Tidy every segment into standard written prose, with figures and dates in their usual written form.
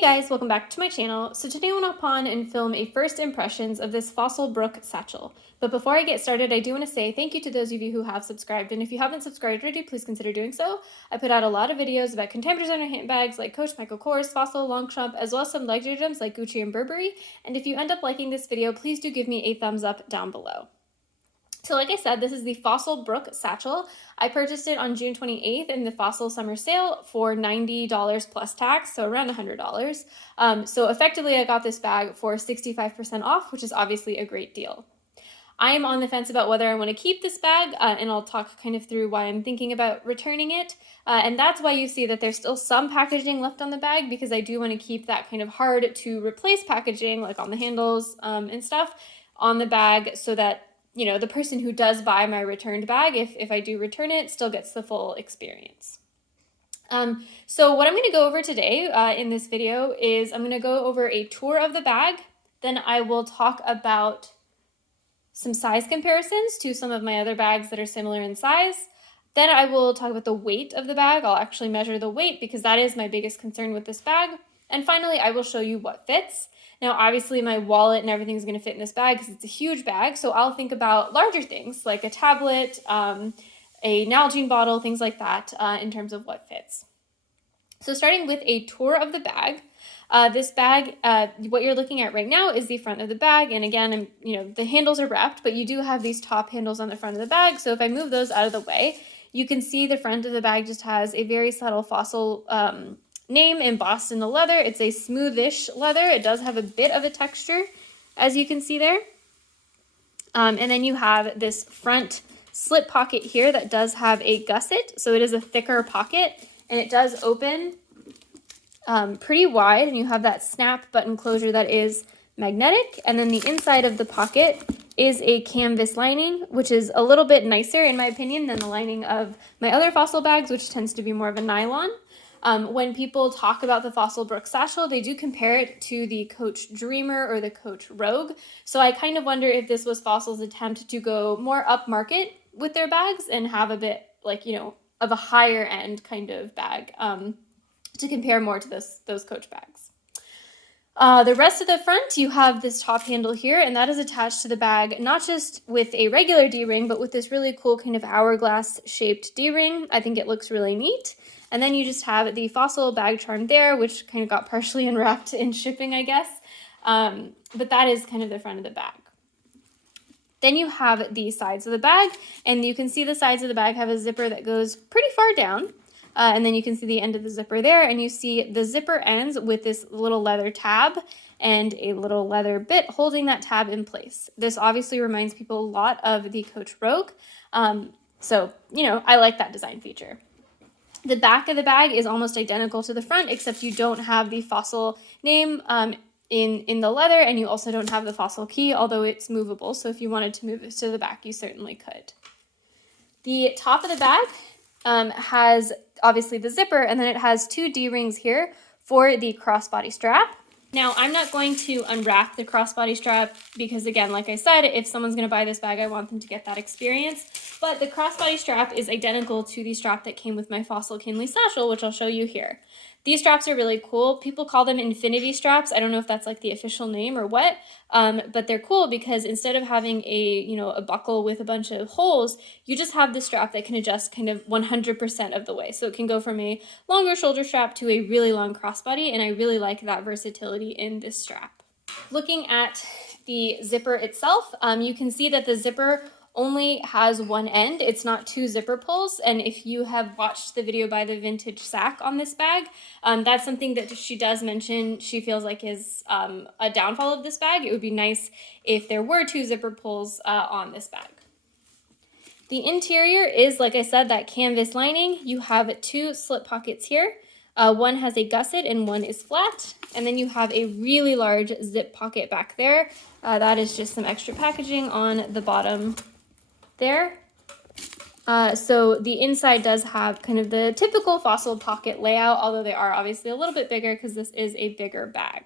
Hey guys, welcome back to my channel. So today I want to hop on and film a first impressions of this fossil Brooke Satchel. But before I get started, I do want to say thank you to those of you who have subscribed. And if you haven't subscribed already, please consider doing so. I put out a lot of videos about contemporary designer handbags like Coach, Michael Kors, Fossil, Longchamp, as well as some luxury items like Gucci and Burberry. And if you end up liking this video, please do give me a thumbs up down below. So like I said, this is the Fossil Brooke Satchel. I purchased it on June 28th in the Fossil summer sale for $90 plus tax, so around $100. So effectively I got this bag for 65% off, which is obviously a great deal. I am on the fence about whether I want to keep this bag, and I'll talk kind of through why I'm thinking about returning it. And that's why you see that there's still some packaging left on the bag, because I do want to keep that kind of hard to replace packaging, like on the handles and stuff, on the bag, so that the person who does buy my returned bag, if I do return it, still gets the full experience. So what I'm going to go over today in this video is I'm going to go over a tour of the bag. Then I will talk about some size comparisons to some of my other bags that are similar in size. Then I will talk about the weight of the bag. I'll actually measure the weight because that is my biggest concern with this bag. And finally, I will show you what fits. Now, obviously, my wallet and everything is going to fit in this bag because it's a huge bag. So I'll think about larger things like a tablet, a Nalgene bottle, things like that in terms of what fits. So starting with a tour of the bag. This bag, what you're looking at right now is the front of the bag. And again, the handles are wrapped, but you do have these top handles on the front of the bag. So if I move those out of the way, you can see the front of the bag just has a very subtle Fossil name embossed in the leather. It's a smoothish leather. It does have a bit of a texture, as you can see there. And then you have this front slip pocket here that does have a gusset. So it is a thicker pocket, and it does open pretty wide, and you have that snap button closure that is magnetic. And then the inside of the pocket is a canvas lining, which is a little bit nicer, in my opinion, than the lining of my other Fossil bags, which tends to be more of a nylon. When people talk about the Fossil Brooke Satchel, they do compare it to the Coach Dreamer or the Coach Rogue. So I kind of wonder if this was Fossil's attempt to go more upmarket with their bags and have a bit of a higher end kind of bag to compare more to those Coach bags. The rest of the front, you have this top handle here, and that is attached to the bag, not just with a regular D-ring, but with this really cool kind of hourglass shaped D-ring. I think it looks really neat. And then you just have the Fossil bag charm there, which kind of got partially unwrapped in shipping, I guess. But that is kind of the front of the bag. Then you have the sides of the bag, and you can see the sides of the bag have a zipper that goes pretty far down. And then you can see the end of the zipper there, and you see the zipper ends with this little leather tab and a little leather bit holding that tab in place. This obviously reminds people a lot of the Coach Rogue. So, I like that design feature. The back of the bag is almost identical to the front, except you don't have the Fossil name in the leather, and you also don't have the Fossil key, although it's movable. So if you wanted to move it to the back, you certainly could. The top of the bag has obviously the zipper, and then it has two D-rings here for the crossbody strap. Now, I'm not going to unwrap the crossbody strap because, again, like I said, if someone's going to buy this bag, I want them to get that experience. But the crossbody strap is identical to the strap that came with my Fossil Kinley Satchel, which I'll show you here. These straps are really cool. People call them infinity straps. I don't know if that's like the official name or what, but they're cool because instead of having a buckle with a bunch of holes, you just have the strap that can adjust kind of 100% of the way. So it can go from a longer shoulder strap to a really long crossbody, and I really like that versatility in this strap. Looking at the zipper itself, you can see that the zipper only has one end. It's not two zipper pulls, and if you have watched the video by the Vintage Sack on this bag, that's something that she does mention she feels like is a downfall of this bag. It would be nice if there were two zipper pulls on this bag. The interior is, like I said, that canvas lining. You have two slip pockets here. One has a gusset and one is flat, and then you have a really large zip pocket back there. That is just some extra packaging on the bottom there. So the inside does have kind of the typical Fossil pocket layout, although they are obviously a little bit bigger because this is a bigger bag.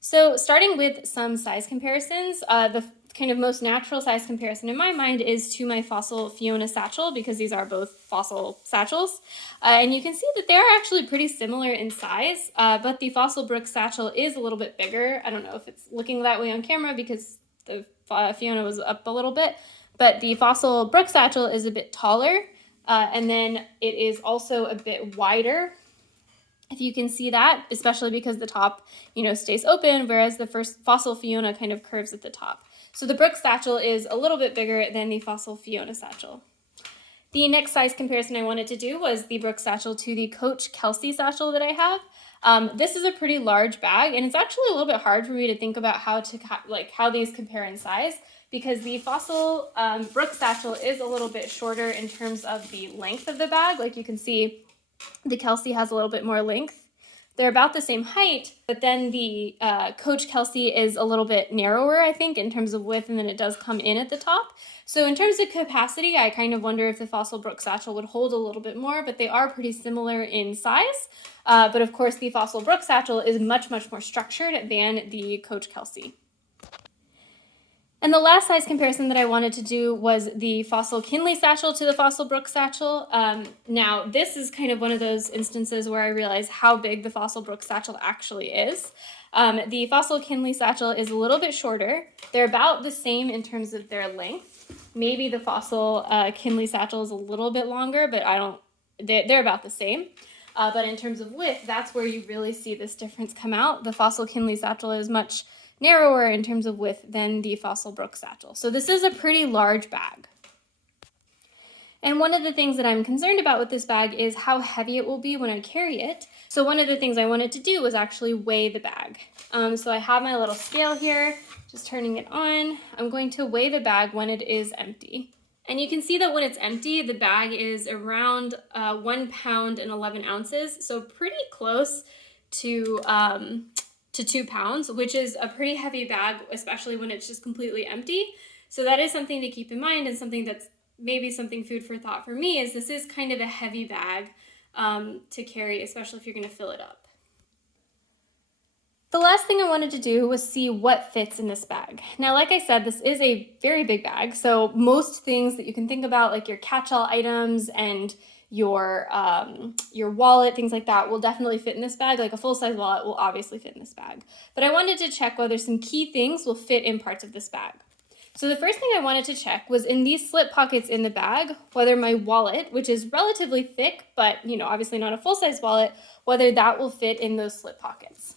So starting with some size comparisons, the kind of most natural size comparison in my mind is to my Fossil Fiona satchel, because these are both Fossil satchels. And you can see that they're actually pretty similar in size, but the Fossil Brooke satchel is a little bit bigger. I don't know if it's looking that way on camera because the Fiona was up a little bit, but the Fossil Brooke satchel is a bit taller, and then it is also a bit wider, if you can see that, especially because the top, stays open, whereas the first Fossil Fiona kind of curves at the top. So the Brooke satchel is a little bit bigger than the Fossil Fiona satchel. The next size comparison I wanted to do was the Brooke satchel to the Coach Kelsey satchel that I have. This is a pretty large bag, and it's actually a little bit hard for me to think about how these compare in size, because the Fossil Brooke satchel is a little bit shorter in terms of the length of the bag. Like you can see, the Kelsey has a little bit more length. They're about the same height, but then the Coach Kelsey is a little bit narrower, I think, in terms of width, and then it does come in at the top. So in terms of capacity, I kind of wonder if the Fossil Brooke satchel would hold a little bit more, but they are pretty similar in size. But of course, the Fossil Brooke satchel is much, much more structured than the Coach Kelsey. And the last size comparison that I wanted to do was the Fossil Kinley satchel to the Fossil Brooke satchel. Now, this is kind of one of those instances where I realize how big the Fossil Brooke satchel actually is. The Fossil Kinley satchel is a little bit shorter. They're about the same in terms of their length. Maybe the Fossil Kinley satchel is a little bit longer, but they're about the same. But in terms of width, that's where you really see this difference come out. The Fossil Kinley satchel is much narrower in terms of width than the Fossil Brooke satchel. So this is a pretty large bag. And one of the things that I'm concerned about with this bag is how heavy it will be when I carry it. So one of the things I wanted to do was actually weigh the bag. So I have my little scale here, just turning it on. I'm going to weigh the bag when it is empty. And you can see that when it's empty, the bag is around 1 pound and 11 ounces. So pretty close to 2 pounds, which is a pretty heavy bag, especially when it's just completely empty. So that is something to keep in mind, and something that's maybe something food for thought for me is this is kind of a heavy bag to carry, especially if you're going to fill it up. The last thing I wanted to do was see what fits in this bag. Now, like I said, this is a very big bag, so most things that you can think about, like your catch-all items and your wallet, things like that, will definitely fit in this bag. Like a full-size wallet will obviously fit in this bag. But I wanted to check whether some key things will fit in parts of this bag. So the first thing I wanted to check was in these slip pockets in the bag, whether my wallet, which is relatively thick, but obviously not a full-size wallet, whether that will fit in those slip pockets.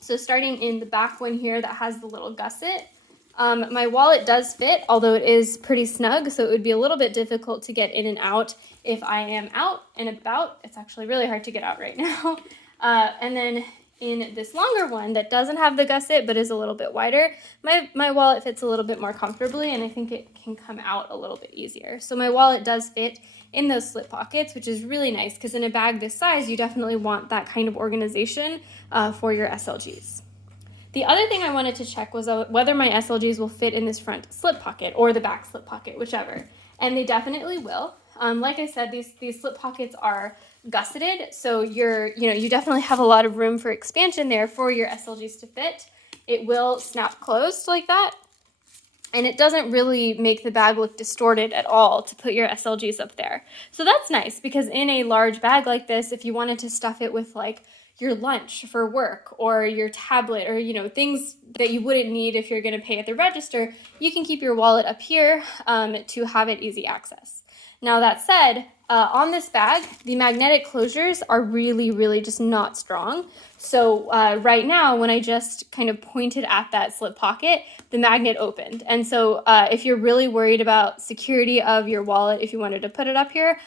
So starting in the back one here that has the little gusset, my wallet does fit, although it is pretty snug, so it would be a little bit difficult to get in and out if I am out and about. It's actually really hard to get out right now. And then in this longer one that doesn't have the gusset but is a little bit wider, my wallet fits a little bit more comfortably, and I think it can come out a little bit easier. So my wallet does fit in those slip pockets, which is really nice because in a bag this size, you definitely want that kind of organization for your SLGs. The other thing I wanted to check was whether my SLGs will fit in this front slip pocket or the back slip pocket, whichever. And they definitely will. Like I said, these slip pockets are gusseted, so you definitely have a lot of room for expansion there for your SLGs to fit. It will snap closed like that, and it doesn't really make the bag look distorted at all to put your SLGs up there. So that's nice, because in a large bag like this, if you wanted to stuff it with like your lunch for work or your tablet or things that you wouldn't need if you're going to pay at the register, you can keep your wallet up here to have it easy access. Now that said, on this bag, the magnetic closures are really, really just not strong. So right now, when I just kind of pointed at that slip pocket, the magnet opened. And so if you're really worried about security of your wallet, if you wanted to put it up here,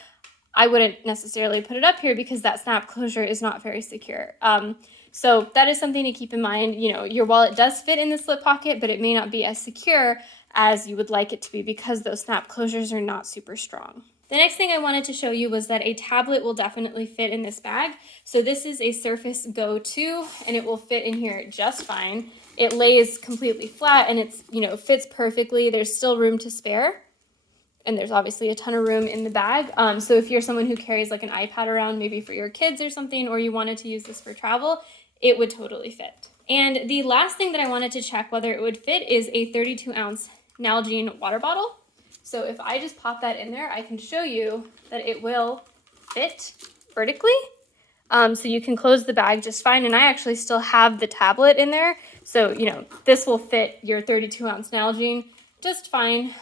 I wouldn't necessarily put it up here because that snap closure is not very secure. So that is something to keep in mind. Your wallet does fit in the slip pocket, but it may not be as secure as you would like it to be because those snap closures are not super strong. The next thing I wanted to show you was that a tablet will definitely fit in this bag. So this is a Surface Go 2, and it will fit in here just fine. It lays completely flat, and it's fits perfectly. There's still room to spare. And there's obviously a ton of room in the bag. So if you're someone who carries like an iPad around, maybe for your kids or something, or you wanted to use this for travel, it would totally fit. And the last thing that I wanted to check whether it would fit is a 32-ounce Nalgene water bottle. So if I just pop that in there, I can show you that it will fit vertically. So you can close the bag just fine. And I actually still have the tablet in there. So, you know, this will fit your 32-ounce Nalgene just fine.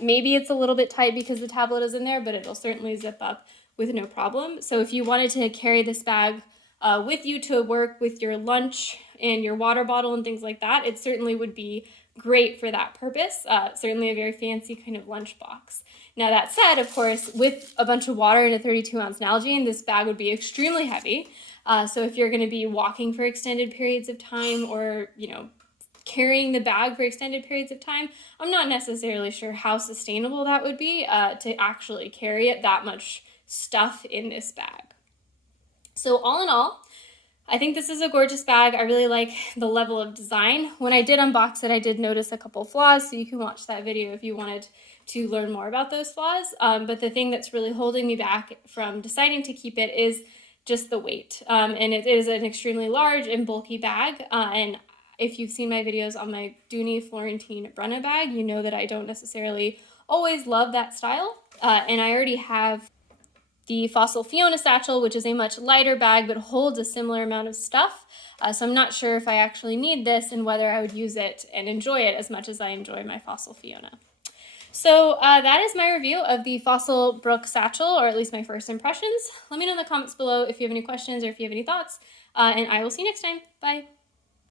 Maybe it's a little bit tight because the tablet is in there, but it'll certainly zip up with no problem. So if you wanted to carry this bag with you to work with your lunch and your water bottle and things like that, it certainly would be great for that purpose. Certainly a very fancy kind of lunch box. Now that said, of course, with a bunch of water and a 32-ounce Nalgene, this bag would be extremely heavy. So if you're going to be walking for extended periods of time or, you know, carrying the bag for extended periods of time, I'm not necessarily sure how sustainable that would be to actually carry it that much stuff in this bag. So all in all, I think this is a gorgeous bag. I really like the level of design. When I did unbox it, I did notice a couple flaws, so you can watch that video if you wanted to learn more about those flaws. But the thing that's really holding me back from deciding to keep it is just the weight. And it is an extremely large and bulky bag. And if you've seen my videos on my Dooney Florentine Brenna bag, you know that I don't necessarily always love that style. And I already have the Fossil Fiona satchel, which is a much lighter bag but holds a similar amount of stuff. So I'm not sure if I actually need this and whether I would use it and enjoy it as much as I enjoy my Fossil Fiona. So that is my review of the Fossil Brooke satchel, or at least my first impressions. Let me know in the comments below if you have any questions or if you have any thoughts, and I will see you next time. Bye.